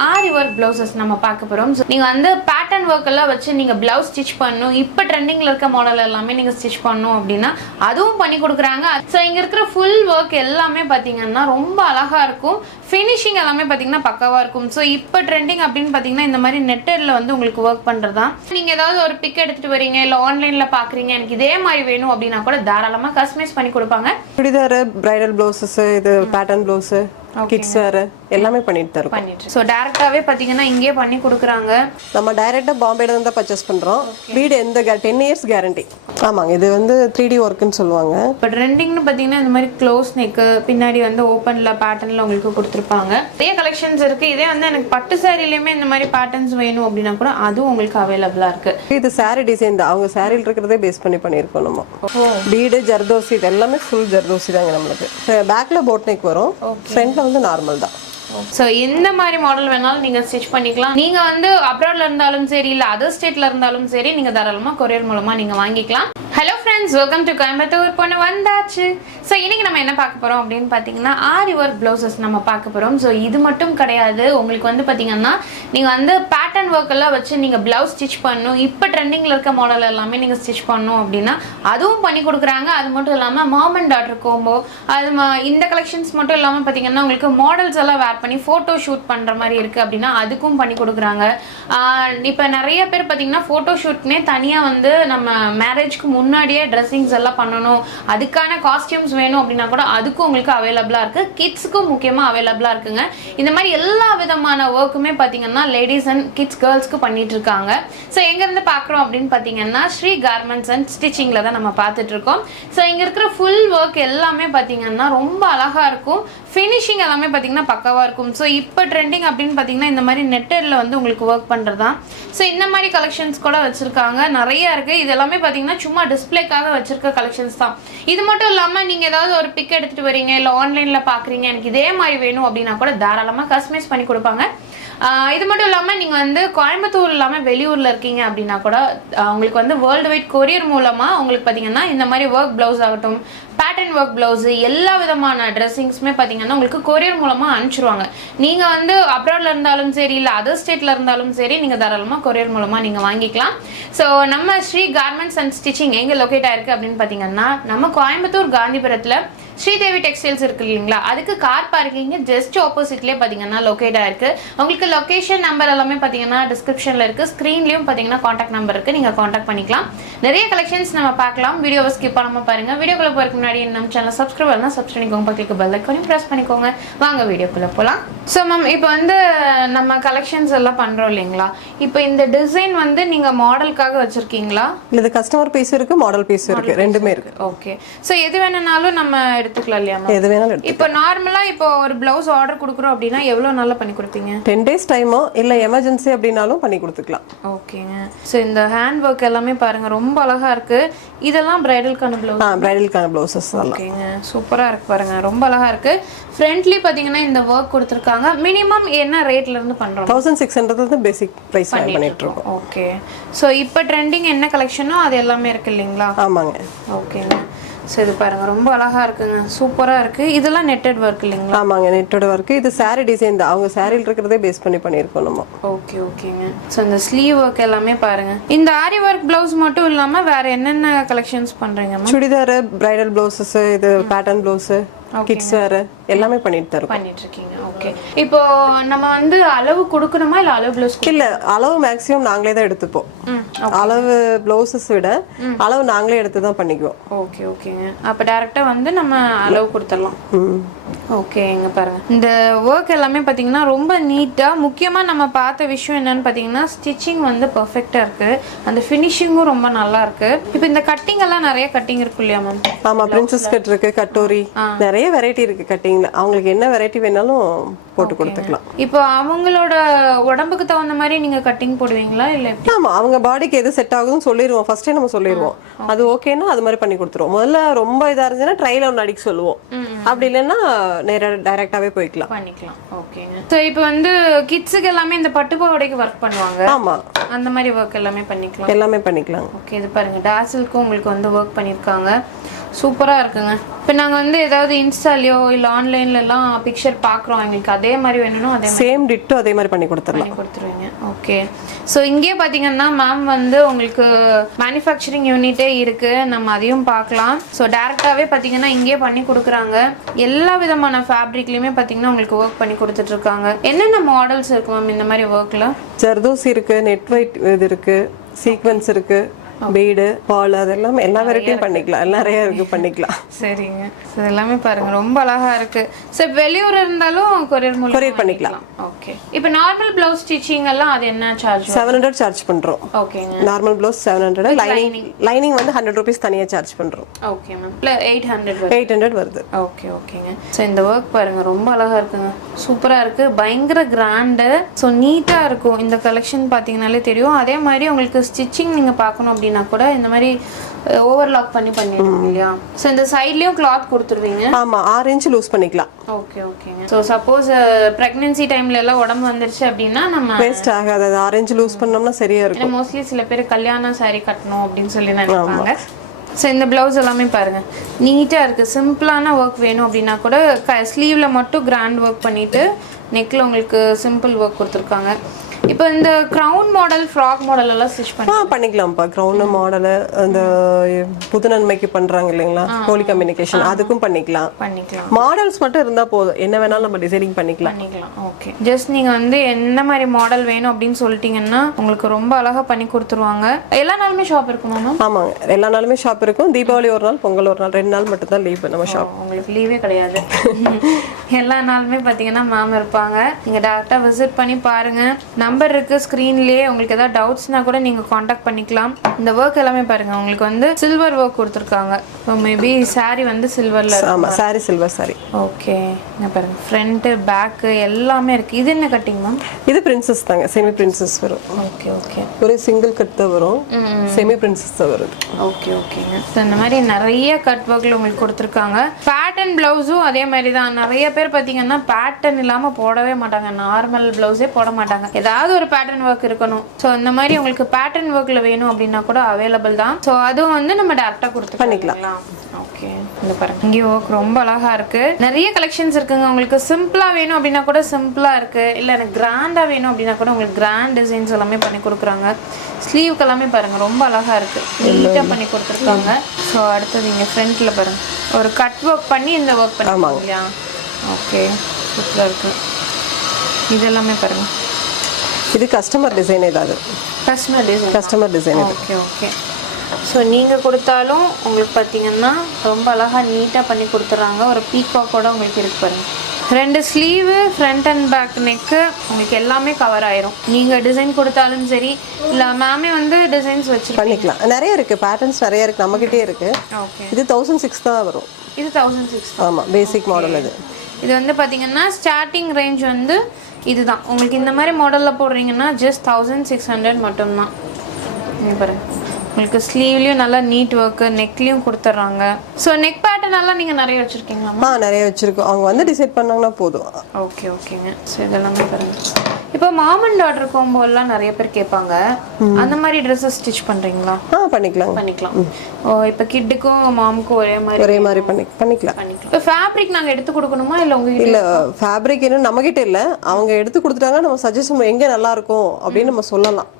ஆரி work blouses நம்ம பார்க்க போகிறோம் ஸோ நீங்கள் வந்து பேட்டர்ன் ஒர்க் எல்லாம் வச்சு நீங்கள் பிளவுஸ் ஸ்டிச் பண்ணணும். இப்போ ட்ரெண்டிங்கில் இருக்க மாடல் எல்லாமே நீங்கள் ஸ்டிச் பண்ணணும் அப்படின்னா அதுவும் பண்ணி கொடுக்குறாங்க. ஸோ இங்கே இருக்கிற ஃபுல் ஒர்க் எல்லாமே பார்த்தீங்கன்னா ரொம்ப அழகாக இருக்கும். ஃபினிஷிங் எல்லாமே பார்த்தீங்கன்னா பக்காவாக இருக்கும். ஸோ இப்போ ட்ரெண்டிங் அப்படின்னு பார்த்தீங்கன்னா இந்த மாதிரி நெட்டரில் வந்து உங்களுக்கு ஒர்க் பண்ணுறது தான் நீங்கள் ஏதாவது ஒரு பிக் எடுத்துகிட்டு வரீங்க இல்லை ஆன்லைனில் பார்க்குறீங்க எனக்கு இதே மாதிரி வேணும் அப்படின்னா கூட தாராளமாக கஸ்டமைஸ் பண்ணி கொடுப்பாங்க. சுடிதார் பிரைடல் பிளவுசஸ் இது பேட்டர்ன் ப்ளவுஸு கிட்ஸ் வேர் எல்லாமே பண்ணிட்டு தரோம் பண்ணிட்டு ஸோ டேரெக்டாகவே பார்த்தீங்கன்னா இங்கேயே பண்ணி கொடுக்குறாங்க. நம்ம டைரக்டா பாம்பேல இருந்து தான் பர்ச்சேஸ் பண்றோம். வீடு எந்த டென் இயர்ஸ் கேரண்டி ஆமாங்க இது வந்து த்ரீ டி ஒர்க்குன்னு சொல்லுவாங்க. இப்போ ட்ரெண்டிங்னு பார்த்தீங்கன்னா இந்த மாதிரி க்ளோஸ் நெக்கு பின்னாடி வந்து ஓப்பனில் பேட்டர்னில் உங்களுக்கு கொடுத்துருப்பாங்க. நிறைய கலெக்ஷன்ஸ் இருக்குது இதே வந்து எனக்கு பட்டு சாரிலையுமே இந்த மாதிரி பேட்டர்ன்ஸ் வேணும் அப்படின்னா கூட அதுவும் உங்களுக்கு அவைலபிளாக இருக்குது இது saree டிசைன் தான். அவங்க சாரியில் இருக்கிறதே பேஸ் பண்ணி பண்ணியிருக்கோம் நம்ம. பீடு ஜர்தோசி இது எல்லாமே ஃபுல் ஜர்தோசி தாங்க நம்மளுக்கு. பேக்ல போட் நெக் வரும். ஃப்ரண்ட்ல வந்து நார்மல் தான். ஸோ எந்த மாதிரி மாடல் வேணாலும் நீங்கள் ஸ்டிச் பண்ணிக்கலாம். நீங்கள் வந்து அப்ராட்ல இருந்தாலும் சரி இல்லை அதர் ஸ்டேட்ல இருந்தாலும் சரி நீங்கள் தாராளமாக கொரியர் மூலமாக நீங்கள் வாங்கிக்கலாம். Hello friends welcome to Coimbatore பொண்ணு வந்தாச்சு. ஸோ இன்னைக்கு நம்ம என்ன பார்க்க போகிறோம் அப்படின்னு பார்த்தீங்கன்னா ஆரி ஒர்க் ப்ளவுசஸ் நம்ம பார்க்க போகிறோம் ஸோ இது மட்டும் கிடையாது. உங்களுக்கு வந்து பார்த்தீங்கன்னா நீங்கள் வந்து பேட்டர்ன் ஒர்க் எல்லாம் வச்சு நீங்கள் ப்ளவுஸ் ஸ்டிச் பண்ணணும். இப்போ ட்ரெண்டிங்கில் இருக்க மாடல் எல்லாமே நீங்கள் ஸ்டிச் பண்ணணும் அப்படின்னா அதுவும் பண்ணி கொடுக்குறாங்க. அது மட்டும் இல்லாமல் மாம் அண்ட் டாட்டர் கோம்போ அது இந்த கலெக்ஷன்ஸ் மட்டும் இல்லாமல் பார்த்தீங்கன்னா உங்களுக்கு மாடல்ஸ் எல்லாம் வேர் பண்ணி ஃபோட்டோ ஷூட் பண்ணுற மாதிரி இருக்குது அப்படின்னா அதுக்கும் பண்ணி கொடுக்குறாங்க. இப்போ நிறைய பேர் பார்த்தீங்கன்னா ஃபோட்டோ ஷூட்னே தனியாக வந்து நம்ம மேரேஜ்க்கு முன்னாடியே ட்ரெஸ்ஸிங்ஸ் எல்லாம் பண்ணணும். அதுக்கான காஸ்டியூம்ஸ் வேணும் அப்படின்னா கூட அதுக்கும் உங்களுக்கு அவைலபிளாக இருக்குது கிட்ஸுக்கும் முக்கியமாக அவைலபிளாக இருக்குங்க. இந்த மாதிரி எல்லா விதமான ஒர்க்குமே பார்த்தீங்கன்னா லேடிஸ் அண்ட் கிட்ஸ் கேர்ள்ஸ்க்கு பண்ணிட்டு இருக்காங்க. ஸோ எங்கேருந்து பார்க்குறோம் அப்படின்னு பார்த்தீங்கன்னா ஸ்ரீ கார்மெண்ட்ஸ் அண்ட் ஸ்டிச்சிங்கில் தான் நம்ம பார்த்துட்டு இருக்கோம். ஸோ இங்கே இருக்கிற ஃபுல் ஒர்க் எல்லாமே பார்த்தீங்கன்னா ரொம்ப அழகாக இருக்கும். ஃபினிஷிங் எல்லாமே பார்த்தீங்கன்னா பக்காவாக இருக்கும் ஸோ இப்போ ட்ரெண்டிங் அப்படின்னு பார்த்தீங்கன்னா இந்த மாதிரி நெட்டரில் வந்து உங்களுக்கு ஒர்க் பண்ணுறது தான் ஸோ இந்த மாதிரி கலெக்ஷன்ஸ் கூட வச்சுருக்காங்க. நிறைய இருக்குது இது எல்லாமே பார்த்தீங்கன்னா சும்மா டிஸ்ப்ளேக்காக வச்சுருக்க கலெக்ஷன்ஸ் தான். இது மட்டும் இல்லாமல் நீங்கள் ஏதாவது ஒரு பிக் எடுத்துகிட்டு வரீங்க இல்லை ஆன்லைனில் பார்க்குறீங்க எனக்கு இதே மாதிரி வேணும் அப்படின்னா கூட தாராளமாக கஸ்டமைஸ் பண்ணி கொடுப்பாங்க. இது மட்டும் இல்லாமல் நீங்கள் வந்து கோயம்புத்தூர் இல்லாமல் வெளியூரில் இருக்கீங்க அப்படின்னா கூட உங்களுக்கு வந்து வேர்ல்டு வைட் கொரியர் மூலமாக உங்களுக்கு பார்த்தீங்கன்னா இந்த மாதிரி ஒர்க் ப்ளவுஸ் ஆகட்டும் பேட்டர்ன் ஒர்க் ப்ளவுஸு எல்லா விதமான ட்ரெஸ்ஸிங்ஸுமே பார்த்தீங்கன்னா உங்களுக்கு கொரியர் மூலமாக அனுப்பிச்சிருவாங்க. நீங்கள் வந்து அப்ராடில் இருந்தாலும் சரி இல்லை அதர் ஸ்டேட்டில் இருந்தாலும் சரி நீங்கள் தாராளமாக கொரியர் மூலமாக நீங்கள் வாங்கிக்கலாம். ஸோ நம்ம ஸ்ரீ கார்மெண்ட்ஸ் அண்ட் ஸ்டிச்சிங் எங்கே லொக்கேட் ஆயிருக்கு அப்படின்னு பார்த்தீங்கன்னா நம்ம கோயம்புத்தூர் காந்திபுரத்தில் ஸ்ரீதேவி டெக்ஸ்டைல்ஸ் இருக்கு இல்லைங்களா? அதுக்கு கார் பார்க்கிங் ஜஸ்ட் ஆப்போசிட்லேயே பார்த்தீங்கன்னா லொக்கேட் ஆயிருக்கு உங்களுக்கு லொகேஷன் நம்பர் எல்லாமே பார்த்தீங்கன்னா டிஸ்கிரிப்ஷனில் இருக்குது ஸ்க்ரீன்லேயும் பார்த்தீங்கன்னா காண்டாக்ட் நம்பர் இருக்குது நீங்கள் காண்டாக்ட் பண்ணிக்கலாம். நிறைய கலெக்ஷன்ஸ் நம்ம பார்க்கலாம். வீடியோவை ஸ்கிப் பண்ணாமல் பாருங்கள் வீடியோக்குள்ளே போகிறதுக்கு முன்னாடி நம்ம சேனல் சப்ஸ்கிரைப் பண்ணலாம் சப்ஸ்கிரைப் பண்ணிக்கோங்க. பக்கத்துக்கு பெல் ஐக்கானையும் ப்ரெஸ் பண்ணிக்கோங்க. வாங்க வீடியோக்குள்ளே போகலாம் ஸோ மேம் இப்போ வந்து நம்ம கலெக்ஷன்ஸ் எல்லாம் பண்ணுறோம் இல்லைங்களா? இப்போ இந்த டிசைன் வந்து நீங்கள் மாடலுக்காக வச்சுருக்கீங்களா? இது கஸ்டமர் பீஸ் இருக்கு மாடல் பீஸ் இருக்கு. ரெண்டுமே இருக்கு. ஓகே ஸோ எது வேணும்னாலும் நம்ம எடுத்துக்கலாம் இல்லையா எது வேணாலும் இப்போ நார்மலா இப்போ ஒரு பிளவுஸ் ஆர்டர் கொடுக்குறோம் அப்படின்னா எவ்வளவு நாள்ல பண்ணி கொடுப்பீங்க? டென் டேஸ் டைமோ இல்ல எமர்ஜென்சி அப்படின்னாலும் பண்ணி கொடுத்துக்கலாம். ஓகேங்க. ஸோ இந்த ஹேண்ட் ஒர்க் எல்லாமே பாருங்க ரொம்ப அழகா இருக்கு. இதெல்லாம் பிரைடலுக்கான பிளவுஸ் ஆ பிரைடலுக்கான பிளவுசஸ் ஓகேங்க. சூப்பரா இருக்கு பாருங்க ரொம்ப அழகா இருக்கு. ஃப்ரண்ட்லி பாத்தீங்கன்னா இந்த ஒர்க் கொடுத்துருக்காங்க. மினிமம் என்ன ரேட்ல இருந்து பண்றோம்? தௌசண்ட் சிக்ஸ் ஹண்ட்ரட் வந்து பேசிக் ப்ரைஸ் பண்ணிட்டு இருக்கோம். ஓகே ஸோ இப்போ ட்ரெண்டிங் என்ன கலெக்ஷனோ அது எல்லாமே இருக்கு இல்லைங்களா? ஆமாங்க. ஓகேங்க. ஸோ இது பாருங்க ரொம்ப அழகா இருக்குங்க. சூப்பரா இருக்கு. இதெல்லாம் நெட்டட் ஒர்க் இல்லைங்களா? ஆமாங்க நெட்டோட ஒர்க்கு இது saree டிசைன் தான். அவங்க சாரியில் இருக்கிறதே பேஸ் பண்ணி பண்ணியிருக்கோம் நம்ம. ஓகே ஓகேங்க ஸோ இந்த ஸ்லீவ் ஒர்க் எல்லாமே பாருங்க. இந்த ஆரி ஒர்க் பிளவுஸ் மட்டும் இல்லாம வேற என்னென்ன கலெக்ஷன்ஸ் பண்றீங்க மேம் சுடிதார் பிரைடல் பிளவுசஸ் இது பேட்டர்ன் பிளவுஸ் கிட்ஸ் வேர் எல்லாமே பண்ணிட்டு தரோம் பண்ணிட்டு இருக்கீங்க ஓகே இப்போ நம்ம வந்து அளவு கொடுக்கணுமா இல்ல அளவு பிளவுஸ் இல்ல அளவு மேக்ஸிமம் நாங்களே தான் எடுத்துப்போம். அளவு பிளவுசஸ் விட அளவு நாங்களே எடுத்து தான் பண்ணிக்குவோம். ஓகே ஓகேங்க அப்ப டைரக்டா வந்து நம்ம அளவு கொடுத்துடலாம். ம். ஓகே இங்க பாருங்க. இந்த ஒர்க் எல்லாமே பாத்தீங்கன்னா ரொம்ப நீட்டா முக்கியமா நம்ம பார்த்த விஷயம் என்னன்னு பாத்தீங்கன்னா ஸ்டிச்சிங் வந்து பெர்ஃபெக்ட்டா இருக்கு. அந்த ஃபினிஷிங்கும் ரொம்ப நல்லா இருக்கு. இப்போ இந்த கட்டிங் எல்லாம் நிறைய கட்டிங் இருக்கும் இல்லையா மேம் ஆமா பிரின்சஸ் கட் இருக்கு கட்டோரி. நிறைய வெரைட்டி இருக்கு கட்டிங்ல அவங்களுக்கு என்ன வெரைட்டி வேணாலும் போட்டு கொடுத்துக்கலாம். இப்போ அவங்களோட உடம்புக்கு தகுந்த மாதிரி நீங்க கட்டிங் போடுவீங்களா இல்ல ஆமா அவங்க பாடிக்கு எது செட் ஆகுதுன்னு சொல்லிடுவோம் ஃபர்ஸ்டே நம்ம சொல்லிடுவோம் அது ஓகேன்னா அது மாதிரி பண்ணி கொடுத்துருவோம். முதல்ல ரொம்ப இதா இருந்துச்சுன்னா ட்ரைல ஒன்று அடிக்க சொல்லுவோம். அப்படி இல்லைன்னா நேரா டைரக்டாவே போய்க்கலாம். பண்ணிக்கலாம். ஓகேங்க ஸோ இப்போ வந்து கிட்ஸுக்கு எல்லாமே இந்த பட்டு பாவாடைக்கு ஒர்க் பண்ணுவாங்க. ஆமா. அந்த மாதிரி ஒர்க் எல்லாமே பண்ணிக்கலாம். எல்லாமே பண்ணிக்கலாம். ஓகே இது பாருங்க. டாசிலுக்கும் உங்களுக்கு வந்து ஒர்க் பண்ணியிருக்காங்க சூப்பரா இருக்குங்க. இப்போ நாங்க வந்து ஏதாவது இன்ஸ்டாலையோ இல்ல ஆன்லைன்ல எல்லாம் பிக்சர் பாக்குறோம். எங்களுக்கு அதே மாதிரி வேணும்னா அதே சேம் டிட்டோ அதே மாதிரி பண்ணி கொடுத்துடலாம். பண்ணி கொடுத்துருவீங்க. ஓகே ஸோ இங்கே பார்த்தீங்கன்னா மேம் வந்து உங்களுக்கு மேனுஃபேக்சரிங் யூனிட்டே இருக்கு. நம்ம அதையும் பார்க்கலாம் ஸோ டேரெக்டாகவே பார்த்தீங்கன்னா இங்கே பண்ணி கொடுக்குறாங்க. எல்லா விதமான ஃபேப்ரிக்லையுமே பார்த்தீங்கன்னா உங்களுக்கு ஒர்க் பண்ணி கொடுத்துட்டு இருக்காங்க என்னென்ன மாடல்ஸ் இருக்கு மேம் இந்த மாதிரி ஒர்க்கில் ஜர்தோசி இருக்கு நெட் ஒயிட் இது இருக்கு சீக்வன்ஸ் இருக்கு பீடு பால் அது எல்லாமே எல்லா வெரைட்டியும் பண்ணிக்கலாம். நிறைய இருக்கு பண்ணிக்கலாம். சரிங்க. ஸோ எல்லாமே பாருங்க. ரொம்ப அழகா இருக்கு. ஸோ வெளியூர் இருந்தாலும் கொரியர் மூலம் Courier பண்ணிக்கலாம். ஓகே இப்போ நார்மல் பிளவுஸ் ஸ்டிச்சிங் எல்லாம் அது என்ன சார்ஜ் செவன் ஹண்ட்ரட் சார்ஜ் பண்றோம். ஓகேங்க normal blouse seven hundred lining lining வந்து ஹண்ட்ரட் ருபீஸ் தனியாக சார்ஜ் பண்றோம். ஓகே மேம் இல்லை எயிட் ஹண்ட்ரட் எயிட் ஹண்ட்ரட் வருது. ஓகே ஓகேங்க ஸோ இந்த ஒர்க் பாருங்க. ரொம்ப அழகா இருக்குங்க. சூப்பரா இருக்கு. பயங்கர கிராண்டு ஸோ நீட்டா இருக்கும். இந்த கலெக்ஷன் பார்த்தீங்கனாலே தெரியும். அதே மாதிரி உங்களுக்கு ஸ்டிச்சிங் நீங்க பார்க்கணும் அப்படின்னா கூட இந்த மாதிரி ஓவர்லாக் பண்ணி பண்ணிடுங்க இல்லையா? ஸோ இந்த சைட்லயும் கிளாத் கொடுத்துருவீங்க? ஆமா ஆறு இன்ச் லூஸ் பண்ணிக்கலாம். ஓகே ஓகேங்க. ஸோ சப்போஸ் ப்ரெக்னென்சி டைம்ல எல்லாம் உடம்பு வந்துருச்சு அப்படின்னா நம்ம வேஸ்ட் ஆகாது. அது ஆறு இன்ச் லூஸ் பண்ணோம்னா சரியா இருக்கும். மோஸ்ட்லி சில பேர் கல்யாண saree கட்டணும் அப்படின்னு சொல்லி நினைப்பாங்க. ஸோ இந்த ப்ளவுஸ் எல்லாமே பாருங்க. நீட்டாக இருக்கு. சிம்பிளான ஒர்க் வேணும் அப்படின்னா கூட க ஸ்லீவில் மட்டும் கிராண்ட் ஒர்க் பண்ணிட்டு நெக்கில் உங்களுக்கு சிம்பிள் ஒர்க் கொடுத்துருக்காங்க. இப்போ இந்த க்ரௌன் மாடல் ஃப்ராக் மாடல் எல்லாம் ஸ்டிச் பண்ணி ஆ பண்ணிக்கலாம்ப்பா. க்ரௌண்ட் மாடலு அந்த புதுநன்மைக்கு பண்றாங்க இல்லைங்களா? ஹோலி கம்யூனிகேஷன் அதுக்கும் பண்ணிக்கலாம். பண்ணிக்கலாம். மாடல்ஸ் மட்டும் இருந்தா போதும். என்ன வேணாலும் நம்ம டிசைனிங் பண்ணிக்கலாம். பண்ணிக்கலாம். ஓகே ஜஸ்ட் நீங்கள் வந்து எந்த மாதிரி மாடல் வேணும் அப்படின்னு சொல்லிட்டீங்கன்னா உங்களுக்கு ரொம்ப அழகாக பண்ணி கொடுத்துருவாங்க. எல்லா நாளுமே ஷாப் இருக்குமா மேம் ஆமாங்க. எல்லா நாளுமே ஷாப் இருக்கும். தீபாவளி ஒரு நாள் பொங்கல் ஒரு நாள் ரெண்டு நாள் மட்டும் தான் லீவ் நம்ம ஷாப் உங்களுக்கு லீவே கிடையாது. எல்லா நாளுமே பார்த்தீங்கன்னா மேம் இருப்பாங்க. நீங்கள் டேரெக்டாக விசிட் பண்ணி பாருங்க. நம்பர் இருக்கு ஸ்க்ரீன்லேயே உங்களுக்கு ஏதாவது டவுட்ஸ்னா கூட நீங்கள் காண்டாக்ட் பண்ணிக்கலாம். இந்த ஒர்க் எல்லாமே பாருங்க. உங்களுக்கு வந்து சில்வர் ஒர்க் கொடுத்துருக்காங்க. ஸோ மேபி saree வந்து சில்வரில் ஆமா சாரி சில்வர் சாரி ஓகே இங்க பாருங்க. ஃப்ரண்ட்டு பேக்கு எல்லாமே இருக்கு. இது என்ன கட்டிங் மேம் இது பிரின்சஸ் தாங்க. செமி பிரின்சஸ் வரும். ஓகே ஓகே ஒரே சிங்கிள் கட் தான் வரும். செமி பிரின்சஸ் தான் வருது ஓகே ஓகேங்க ஸோ இந்த மாதிரி நிறைய கட் ஒர்க்கில் உங்களுக்கு கொடுத்துருக்காங்க. பேட்டர்ன் ப்ளவுஸும் அதே மாதிரி தான். நிறைய பேர் பார்த்தீங்கன்னா பேட்டர்ன் இல்லாமல் போடவே மாட்டாங்க. நார்மல் ப்ளவுஸே போட மாட்டாங்க. ஏதாவது ஒரு பேட்டர்ன் ஒர்க் இருக்கணும். ஸோ இந்த மாதிரி உங்களுக்கு பேட்டர்ன் ஒர்க்கில் வேணும் அப்படின்னா கூட அவைலபிள் தான். ஸோ அதுவும் வந்து நம்ம டேரெக்டாக கொடுத்து பண்ணிக்கலாம். ஓகே இந்த பாருங்க. இங்கே ஒர்க் ரொம்ப அழகா இருக்கு. நிறைய கலெக்ஷன்ஸ் இருக்குங்க. உங்களுக்கு சிம்பிளா வேணும் அப்படின்னா கூட சிம்பிளா இருக்கு. இல்ல எனக்கு கிராண்டா வேணும் அப்படின்னா கூட உங்களுக்கு கிராண்ட் டிசைன்ஸ் எல்லாமே பண்ணி கொடுக்குறாங்க. ஸ்லீவ்க்கு எல்லாமே பாருங்க. ரொம்ப அழகா இருக்கு. நீட்டா பண்ணி கொடுத்துருக்காங்க. ஸோ அடுத்தது இங்க ஃப்ரண்ட்ல பாருங்க. ஒரு கட் ஒர்க் பண்ணி இந்த ஒர்க் பண்ணி இல்லையா ஓகே சூப்பரா இருக்கு. இது எல்லாமே பாருங்க. இது கஸ்டமர் டிசைன் ஏதாவது கஸ்டமர் டிசைன் கஸ்டமர் டிசைன் இது. ஓகே ஓகே ஸோ நீங்கள் கொடுத்தாலும் உங்களுக்கு பார்த்தீங்கன்னா ரொம்ப அழகாக நீட்டாக பண்ணி கொடுத்துட்றாங்க. ஒரு பீகாக்கோட உங்களுக்கு இருக்கு பாருங்க. ரெண்டு sleeve front and back neck உங்களுக்கு எல்லாமே கவர் ஆயிரும். நீங்கள் டிசைன் கொடுத்தாலும் சரி இல்லை மேமே வந்து டிசைன்ஸ் வச்சு பண்ணிக்கலாம். நிறைய இருக்கு. பேட்டர்ன்ஸ் நிறைய இருக்கு. நம்மகிட்டே இருக்கு. ஓகே இது தௌசண்ட் சிக்ஸ் தான் வரும். இது தௌசண்ட் சிக்ஸ் ஆமா பேசிக் மாடல் இது. இது வந்து பார்த்தீங்கன்னா ஸ்டார்டிங் ரேஞ்ச் வந்து இதுதான். உங்களுக்கு இந்த மாதிரி மாடலில் போடுறீங்கன்னா ஜஸ்ட் தௌசண்ட் சிக்ஸ் ஹண்ட்ரட் மட்டும்தான். இங்க பாருங்க. உங்களுக்கு ஸ்லீவ்லேயும் நல்லா நீட் ஒர்க்கு நெக்லேயும் கொடுத்துட்றாங்க. ஸோ நெக் பேட்டர்ன் எல்லாம் நீங்கள் நிறைய வச்சுருக்கீங்களா நிறைய வச்சிருக்கோம். அவங்க வந்து டிசைட் பண்ணாங்கன்னா போதும். ஓகே ஓகேங்க ஸோ இதெல்லாமே பாருங்க. இப்போ மாமன் டாட்டர் கோம்போலாம் நிறைய பேர் கேட்பாங்க. அந்த மாதிரி ட்ரெஸ்ஸஸ் ஸ்டிச் பண்ணுறீங்களா ஆ பண்ணிக்கலாங்க பண்ணிக்கலாம். ஓ இப்போ கிட்டுக்கும் மாமுக்கும் ஒரே மாதிரி ஒரே மாதிரி பண்ணி பண்ணிக்கலாம். பண்ணிக்கலாம். இப்போ ஃபேப்ரிக் நாங்கள் எடுத்து கொடுக்கணுமா இல்லை உங்ககிட்ட இல்ல ஃபேப்ரிக் இன்னும் நம்ம கிட்ட இல்ல. அவங்க எடுத்து கொடுத்துட்டாங்க நம்ம சஜஷன் எங்க நல்லா இருக்கும் அப்படின்னு நம்ம சொல்லலாம்.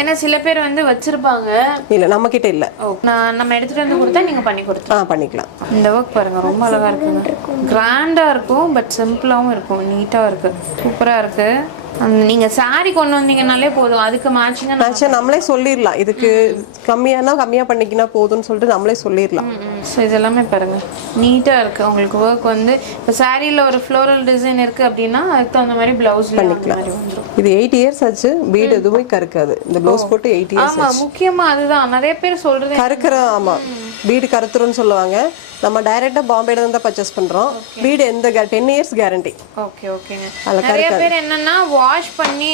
ஏன்னா சில பேர் வந்து வச்சிருப்பாங்க. இல்ல நம்ம கிட்ட இல்ல. ஓ நான் நம்ம எடுத்துட்டு வந்து கொடுத்தா நீங்க பண்ணி கொடுத்து ஆ பண்ணிக்கலாம். இந்த ஒர்க் பாருங்க ரொம்ப அழகா இருக்குங்க. கிராண்டா இருக்கும் பட் சிம்பிளாவும் இருக்கும் நீட்டா இருக்கு. சூப்பரா இருக்கு. நீங்க saree கொண்டு வந்தீங்கனாலே போதும். அதுக்கு மேட்சிங்கா ஆக்சுவலா நம்மளே சொல்லிடலாம். இதுக்கு கம்மியானா கம்மியா பண்ணிக்கினா போதும்னு சொல்லிட்டு நம்மளே சொல்லிடலாம். ஸோ இதெல்லாமே பாருங்க. நீட்டா இருக்கு. உங்களுக்கு ஒர்க் வந்து இப்போ சாரியில் ஒரு ஃப்ளோரல் டிசைன் இருக்கு அப்படின்னா அதுக்கு தகுந்த மாதிரி மாதிரி வந்துடும் இது எயிட் இயர்ஸ் ஆச்சு. பீடு எதுவுமே கருக்காது. இந்த ப்ளவுஸ் போட்டு எயிட் இயர்ஸ் ஆமா முக்கியமா அதுதான். நிறைய பேர் சொல்றது கருக்கிற ஆமா. பீடு கருத்துருன்னு சொல்லுவாங்க. நம்ம டைரக்டா பாம்பேல இருந்து தான் பர்ச்சேஸ் பண்றோம். பீடு எந்த டென் இயர்ஸ் கேரண்டி ஓகே ஓகேங்க நிறைய பேர் என்னன்னா வாஷ் பண்ணி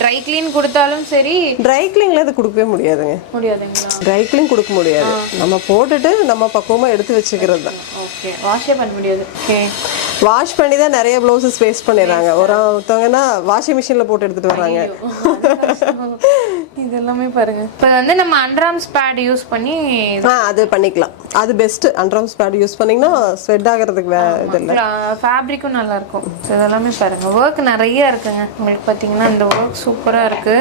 ட்ரை க்ளீன் கொடுத்தாலும் சரி ட்ரை கிளீன்ல இது கொடுக்கவே முடியாதுங்க. முடியாதுங்களா? ட்ரை கிளீன் கொடுக்க முடியாது. நம்ம போட்டுட்டு நம்ம பக்குவமா எடுத்து வச்சுக்கிறது தான். ஓகே வாஷே பண்ண முடியாது. ஓகே வாஷ் பண்ணி தான் நிறைய ப்ளவுசஸ் வேஸ்ட் பண்ணிடுறாங்க. ஒரு ஒருத்தவங்கன்னா வாஷிங் மிஷினில் போட்டு எடுத்துட்டு வராங்க இது எல்லாமே பாருங்க. இப்போ வந்து நம்ம அண்டர்ஆர்ம்ஸ் பேட் யூஸ் பண்ணி ஆ அது பண்ணிக்கலாம். அது பெஸ்ட் அண்ட்ரம்ஸ் பேட் யூஸ் பண்ணீங்கன்னா ஸ்வெட் ஆகிறதுக்கு இது இல்லை. ஃபேப்ரிக்கும் நல்லா இருக்கும். ஸோ இதெல்லாமே பாருங்க. ஒர்க் நிறைய இருக்குங்க. உங்களுக்கு பார்த்தீங்கன்னா இந்த ஒர்க் சூப்பராக இருக்கு.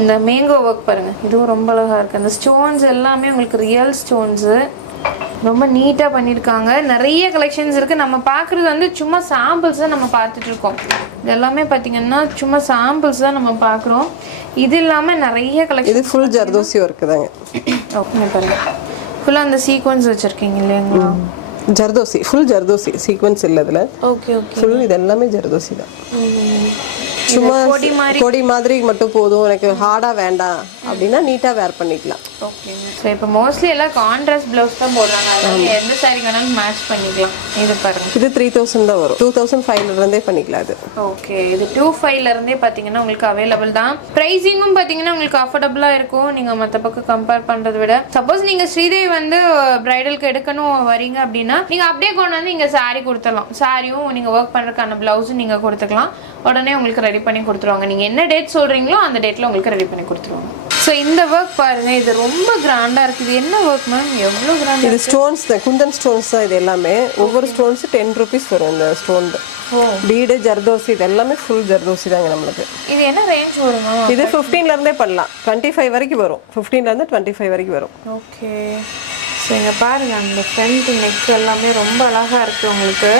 இந்த மேங்கோ ஒர்க் பாருங்க இதுவும் ரொம்ப அழகா இருக்கு. இந்த ஸ்டோன்ஸ் எல்லாமே உங்களுக்கு ரியல் ஸ்டோன்ஸு ரொம்ப நீட்டாக பண்ணியிருக்காங்க நிறைய கலெக்ஷன்ஸ் இருக்குது நம்ம பார்க்குறது வந்து சும்மா சாம்பிள்ஸ் தான் நம்ம பார்த்துட்டு இருக்கோம். இது எல்லாமே பார்த்தீங்கன்னா சும்மா சாம்பிள்ஸ் தான் நம்ம பார்க்குறோம் இது இல்லாமல் நிறைய கலெக்ஷன் இது ஃபுல் ஜர்தோசி ஒர்க்கு தாங்க. ஓகே பாருங்க. ஃபுல்லாக அந்த சீக்வன்ஸ் வச்சுருக்கீங்க இல்லைங்களா ஜர்தோசி ஃபுல் ஜர்தோசி. சீக்வன்ஸ் இல்லை இதில். ஓகே ஓகே ஃபுல் இது எல்லாமே ஜர்தோசி தான். சும்மா கொடி மாதிரி மட்டும் போதும். எனக்கு ஹார்டா வேண்டாம். அப்படின்னா நீட்டா வேர் பண்ணிக்கலாம். ஓகேங்க. ஸோ இப்போ மோஸ்ட்லி எல்லாம் கான்ட்ராஸ்ட் ப்ளவுஸ் தான் போடுறாங்க. எந்த சாரி வேணாலும் மேட்ச் பண்ணிக்கலாம். இது பாருங்க. இது த்ரீ தௌசண்ட் தான் வரும். டூ தௌசண்ட் ஃபைவ்ல இருந்தே பண்ணிக்கலாம் இது. ஓகே. இது டூ ஃபைவ்ல இருந்தே பார்த்தீங்கன்னா உங்களுக்கு அவைலபிள் தான். ப்ரைஸிங்கும் பார்த்தீங்கன்னா உங்களுக்கு அஃபோர்டபுளாக இருக்கும். நீங்கள் மற்ற பக்கம் கம்பேர் பண்ணுறதை விட. சப்போஸ் நீங்கள் ஸ்ரீதேவி வந்து பிரைடலுக்கு எடுக்கணும் வரீங்க அப்படின்னா நீங்கள் அப்படியே கொண்டு வந்து இங்கே saree கொடுத்துடலாம். சாரியும் நீங்கள் ஒர்க் பண்ணுறதுக்கான ப்ளவுஸும் நீங்கள் கொடுத்துக்கலாம். உடனே உங்களுக்கு ரெடி பண்ணி கொடுத்துருவாங்க. நீங்கள் என்ன டேட் சொல்கிறீங்களோ அந்த டேட்டில் உங்களுக்கு ரெடி பண்ணி கொடுத்துருவாங்க. ஸோ இந்த ஒர்க் பாருங்க இது ரொம்ப கிராண்டாக இருக்குது. என்ன ஒர்க் மேம் எவ்வளோ கிராண்ட் இது ஸ்டோன்ஸ் தான் குந்தன் ஸ்டோன்ஸ் தான் இது எல்லாமே. ஒவ்வொரு ஸ்டோன்ஸ் டென் ருபீஸ் வரும் இந்த ஸ்டோன் பீடு ஜர்தோசி இது எல்லாமே ஃபுல் ஜர்தோசி தாங்க நம்மளுக்கு. இது என்ன ரேஞ்ச் வருமா இது 15 ல இருந்தே பண்ணலாம். டுவெண்ட்டி ஃபைவ் வரைக்கும் வரும். 15 ல இருந்து டுவெண்ட்டி ஃபைவ் வரைக்கும் வரும். ஓகே ஸோ இங்கே பாருங்க அந்த ஃப்ரண்ட் நெக் எல்லாமே ரொம்ப அழகா இருக்கு உங்களுக்கு.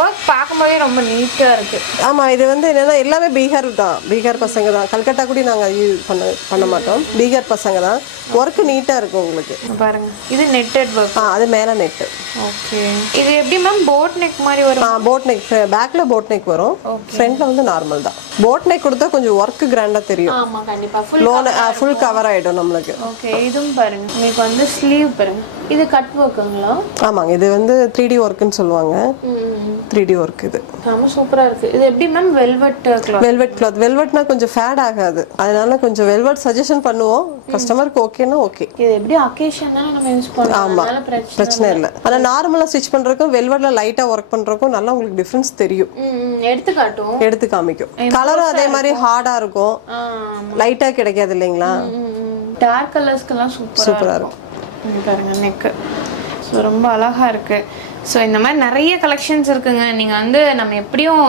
ஒர்க் பார்க்கும்போதே ரொம்ப நீட்டாக இருக்கு. ஆமா இது வந்து என்னன்னா எல்லாமே பீகார் தான். பீகார் பசங்க தான். கல்கட்டா கூட நாங்க யூஸ் பண்ண பண்ண மாட்டோம். பீகார் பசங்க தான். ஒர்க் நீட்டா இருக்கும் உங்களுக்கு. பாருங்க. இது நெட்டட் ஒர்க் ஆ அது மேல நெட்டு ஓகே இது எப்படி மேம் போட் நெக் மாதிரி வரும்? போட் நெக் பேக்ல போட் நெக் வரும். ஃப்ரண்ட்ல வந்து நார்மல் தான். போட் நெக் கொடுத்தா கொஞ்சம் ஒர்க் கிராண்டா தெரியும். ஆமா கண்டிப்பா. ஃபுல் லோன் ஃபுல் கவர் ஆயிடும் நம்மளுக்கு. ஓகே இதுவும் பாருங்க. உங்களுக்கு வந்து ஸ்லீவ் பாருங்க. இது கட் ஒர்க்குங்களா ஆமாங்க இது வந்து த்ரீ டி ஒர்க்குன்னு சொல்லுவாங்க. த்ரீ டி ஒர்க் இது. ரொம்ப சூப்பரா இருக்கு. இது எப்படி ma'am velvet cloth velvet cloth வெல்வெட்னா கொஞ்சம் ஃபேட் ஆகாது. அதனால கொஞ்சம் வெல்வெட் சஜஷன் பண்ணுவோம். கஸ்டமருக்கு ஓகேன்னா ஓகே இது எப்படி அக்கேஷன் தானே நம்ம யூஸ் பண்ணலாம் அதனால பிரச்சனை இல்லை. ஆனா நார்மலா ஸ்டிச் பண்றதுக்கும் வெல்வெட்ல லைட்டா ஒர்க் பண்றதுக்கும் நல்லா உங்களுக்கு டிஃபரன்ஸ் தெரியும். எடுத்து காட்டும். எடுத்து காமிக்கும். கலரும் அதே மாதிரி ஹார்டா இருக்கும். லைட்டா கிடைக்காது இல்லைங்களா? டார்க் கலர்ஸ்க்கெல்லாம் சூப்பராக இருக்கும். பாருங்க நெக்கு ஸோ ரொம்ப அழகா இருக்கு. ஸோ இந்த மாதிரி நிறைய கலெக்ஷன்ஸ் இருக்குங்க. நீங்கள் வந்து நம்ம எப்படியும்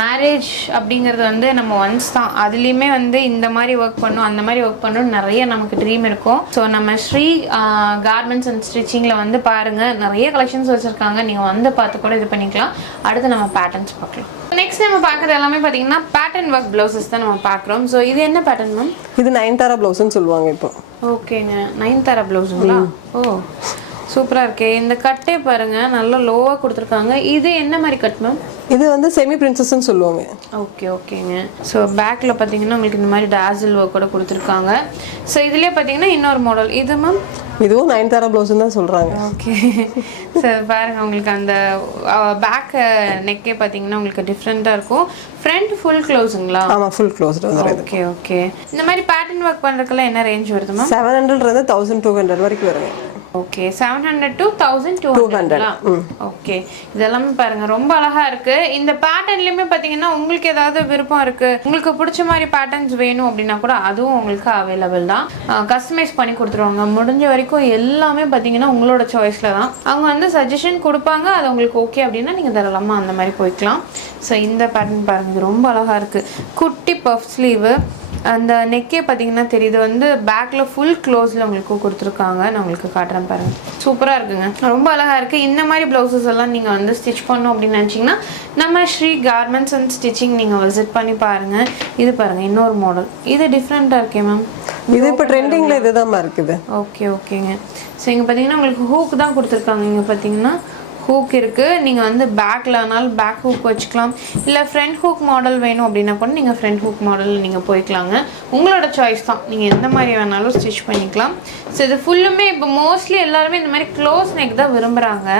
மேரேஜ் அப்படிங்கிறது வந்து நம்ம ஒன்ஸ் தான். அதுலேயுமே வந்து இந்த மாதிரி ஒர்க் பண்ணும் அந்த மாதிரி ஒர்க் பண்ணணும் நிறைய நமக்கு ட்ரீம் இருக்கும். ஸோ நம்ம ஸ்ரீ கார்மெண்ட்ஸ் அண்ட் ஸ்டிச்சிங்கில் வந்து பாருங்கள் நிறைய கலெக்ஷன்ஸ் வச்சுருக்காங்க. நீங்கள் வந்து பார்த்து கூட இது பண்ணிக்கலாம். அடுத்து நம்ம பேட்டர்ன்ஸ் பார்க்கலாம். நெக்ஸ்ட் நம்ம பார்க்குறது எல்லாமே பார்த்தீங்கன்னா பேட்டர்ன் ஒர்க் ப்ளவுசஸ் தான் நம்ம பார்க்குறோம். ஸோ இது என்ன பேட்டர்ன் மேம் இது நைன் தாரா பிளவுஸ்ன்னு சொல்லுவாங்க இப்போ. ஓகேங்க நைன் தர ப்ளவுஸுங்களா ஓ. சூப்பராக இருக்கே. இந்த கட்டே பாருங்க நல்லா லோவாக கொடுத்துருக்காங்க. இது என்ன மாதிரி கட் மேம் இது வந்து செமி பிரின்சஸ்ன்னு சொல்லுவாங்க. ஓகே ஓகேங்க ஸோ பேக்கில் பார்த்தீங்கன்னா உங்களுக்கு இந்த மாதிரி டேசில் ஒர்க் கூட கொடுத்துருக்காங்க. ஸோ இதுலேயே பார்த்தீங்கன்னா இன்னொரு மாடல் இது மேம் இதுவும் நைன் தாரா பிளவுஸ்ன்னு தான் சொல்றாங்க. ஓகே சார் பாருங்க உங்களுக்கு அந்த பேக் நெக்கே பார்த்தீங்கன்னா உங்களுக்கு டிஃப்ரெண்ட்டாக இருக்கும். ஃப்ரண்ட் ஃபுல் க்ளோஸுங்களா ஆமா ஃபுல் வந்துடும் ஓகே ஓகே இந்த மாதிரி பேட்டர்ன் ஒர்க் பண்ணுறதுக்கெல்லாம் என்ன ரேஞ்ச் வருது மேம் செவன் ஹண்ட்ரட்ல இருந்து தௌசண்ட் டூ ஹண்ட்ரட் வரைக்கும் வருங்க. Okay seven hundred to thousand two ஹண்ட்ரட்ங்களா okay இதெல்லாமே பாருங்க ரொம்ப அழகா இருக்கு. இந்த பேட்டர்ன்லயுமே பாத்தீங்கன்னா உங்களுக்கு ஏதாவது விருப்பம் இருக்கு உங்களுக்கு பிடிச்ச மாதிரி பேட்டர்ன்ஸ் வேணும் அப்படின்னா கூட அதுவும் உங்களுக்கு அவைலபிள் தான். கஸ்டமைஸ் பண்ணி கொடுத்துருவாங்க. முடிஞ்ச வரைக்கும் எல்லாமே பாத்தீங்கன்னா உங்களோட சாய்ஸ்ல தான். அவங்க வந்து சஜஷன் கொடுப்பாங்க அது உங்களுக்கு ஓகே அப்படின்னா நீங்க தாராளமா அந்த மாதிரி போய்க்கலாம். ஸோ இந்த பேட்டர்ன் பாருங்க ரொம்ப அழகா இருக்கு. குட்டி பஃப் ஸ்லீவு அந்த நெக்கே பார்த்தீங்கன்னா தெரியுது. வந்து பேக்கில் ஃபுல் க்ளோஸில் உங்களுக்கு கொடுத்துருக்காங்க. நான் உங்களுக்கு காட்டுறேன் பாருங்க. சூப்பராக இருக்குங்க. ரொம்ப அழகாக இருக்குது இந்த மாதிரி ப்ளவுசஸ் எல்லாம் நீங்கள் வந்து ஸ்டிச் பண்ணணும் அப்படின்னு நினச்சிங்கன்னா நம்ம ஸ்ரீ கார்மெண்ட்ஸ் அண்ட் ஸ்டிச்சிங் நீங்கள் விசிட் பண்ணி பாருங்கள் இது பாருங்கள் இன்னொரு மாடல் இது டிஃப்ரெண்ட்டாக இருக்கே மேம் இது இப்போ ட்ரெண்டிங்ல இதுதான் இருக்குது. ஓகே ஓகேங்க ஸோ இங்கே பார்த்தீங்கன்னா உங்களுக்கு ஹூக் தான் கொடுத்துருக்காங்க. இங்கே பார்த்தீங்கன்னா ஹூக் இருக்குது நீங்கள் வந்து பேக்கில் ஆனாலும் பேக் ஹூக் வச்சுக்கலாம். இல்லை ஃப்ரண்ட் ஹூக் மாடல் வேணும் அப்படின்னா கூட நீங்கள் ஃப்ரண்ட் ஹூக் மாடல் நீங்கள் போய்க்கலாங்க. உங்களோட சாய்ஸ் தான். நீங்கள் எந்த மாதிரி வேணாலும் ஸ்டிச் பண்ணிக்கலாம். ஸோ இது ஃபுல்லுமே இப்போ மோஸ்ட்லி எல்லாருமே இந்த மாதிரி க்ளோஸ் நெக் தான் விரும்புகிறாங்க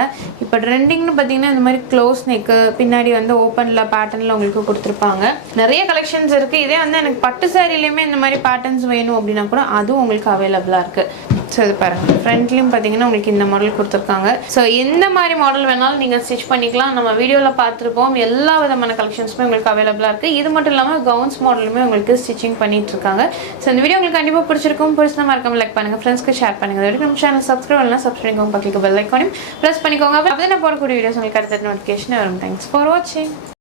இப்போ ட்ரெண்டிங்னு பார்த்தீங்கன்னா இந்த மாதிரி க்ளோஸ் நெக்கு பின்னாடி வந்து ஓப்பனில் பேட்டர்னில் உங்களுக்கு கொடுத்துருப்பாங்க. நிறைய கலெக்ஷன்ஸ் இருக்குது இதே வந்து எனக்கு பட்டு சாரிலையுமே இந்த மாதிரி பேட்டர்ன்ஸ் வேணும் அப்படின்னா கூட அதுவும் உங்களுக்கு அவைலபிளாக இருக்குது ஸோ இது பாருங்க ஃப்ரண்ட்லேயும் பார்த்தீங்கன்னா உங்களுக்கு இந்த மாடல் கொடுத்துருக்காங்க. ஸோ எந்த மாதிரி மாடல் வேணாலும் நீங்கள் ஸ்டிச் பண்ணிக்கலாம். நம்ம வீடியோவில் பார்த்துருப்போம். எல்லா விதமான கலெக்ஷன்ஸுமே உங்களுக்கு அவைலபிளாக இருக்குது இது மட்டும் இல்லாமல் கவுன்ஸ் மாடலுமே உங்களுக்கு ஸ்டிச்சிங் பண்ணிட்டு இருக்காங்க. ஸோ இந்த வீடியோ உங்களுக்கு கண்டிப்பாக பிடிச்சிருக்கும். பிடிச்சா மறக்காம லைக் பண்ணுங்கள் ஃப்ரெண்ட்ஸ்க்கு ஷேர் பண்ணுங்கள் வரைக்கும் நம்ம சேனல் சப்ஸ்கிரைப் பண்ணலாம் சப்ஸ்கிரைப் பண்ணிக்கோங்க. பக்கத்துக்கு பெல் ஐக்கானையும் ப்ரெஸ் பண்ணிக்கோங்க. அப்போ நான் போடக்கூடிய வீடியோஸ் உங்களுக்கு அடுத்த நோட்டிஃபிகேஷன் வரும். தேங்க்ஸ் ஃபார் வாட்சிங்